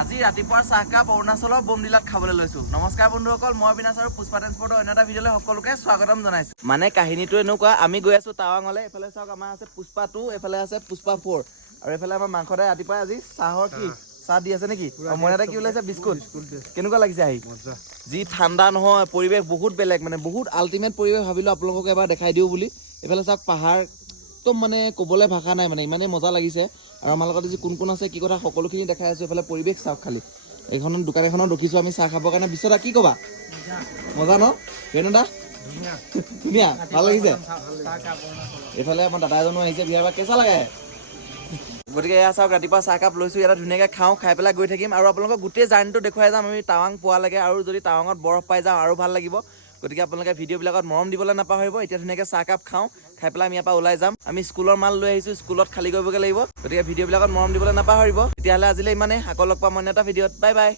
আজি ৰাতিপুৱাৰ চাহকাপ অৰুণাচলৰ বোমডিলাত খাবলৈ লৈছো। নমস্কাৰ বন্ধুসকল, মই বিনাশ আৰু পুষ্পা ট্ৰেন্সপৰ্টৰ অন্য এটা ভিডিঅ'লৈ সকলোকে স্বাগতম জনাইছো। মানে কাহিনীটো এনেকুৱা, আমি গৈ আছো টাৱাঙলৈ। এফালে চাওক আমাৰ আছে পুষ্পা 2, এফালে আছে পুষ্পা 4 আৰু এফালে আমাৰ মাংসতে ৰাতিপুৱাই আজি চাহৰ কি চাহ দি আছে নেকি? মইনাটা কি ওলাইছে? বিস্কুট। কেনেকুৱা লাগিছে আহি? যি ঠাণ্ডা নহয়, পৰিৱেশ বহুত বেলেগ, মানে বহুত আল্টিমেট পৰিৱেশ। ভাবিলো আপোনালোকক এবাৰ দেখাই দিওঁ বুলি। এফালে চাওক পাহাৰ, একদম মানে ক'বলৈ ভাষা নাই, মানে ইমানেই মজা লাগিছে। আৰু আমাৰ লগত যি কোন কোন আছে কি কথা সকলোখিনি দেখাই আছো। এইফালে পৰিৱেশ চাওক খালি। এইখন দোকান এখনত ৰখিছো আমি চাহ খাবৰ কাৰণে। বিশ্বদা কি ক'বা? মজা ন? বেনুদা ধুনীয়া, ভাল লাগিছে। এইফালে আমাৰ দাদা এজনো আহিছে বিহাৰৰ পৰা। কেঁচা লাগে? গতিকে এয়া চাওক ৰাতিপুৱা চাহকাপ লৈছোঁ, ইয়াতে ধুনীয়াকৈ খাওঁ, খাই পেলাই গৈ থাকিম আৰু আপোনালোকক গোটেই জাৰ্ণিটো দেখুৱাই যাম আমি টাৱাং পোৱালৈকে। আৰু যদি টাৱাঙত বৰফ পাই যাওঁ আৰু ভাল লাগিব। গতিকে আপোনালোকে ভিডিঅ'বিলাকত মৰম দিবলৈ নাপাহৰিব। এতিয়া ধুনীয়াকৈ চাহকাপ খাওঁ, খাই পেলাই আমি ইয়াৰ পৰা ওলাই যাম। আমি স্কুলৰ মাল লৈ আহিছোঁ, স্কুলত খালী কৰিবগৈ লাগিব। গতিকে ভিডিঅ'বিলাকত মৰম দিবলৈ নাপাহৰিব। তেতিয়াহ'লে আজিলৈ ইমানেই, আকৌ লগ পাম অন্য এটা ভিডিঅ'ত। Bye bye.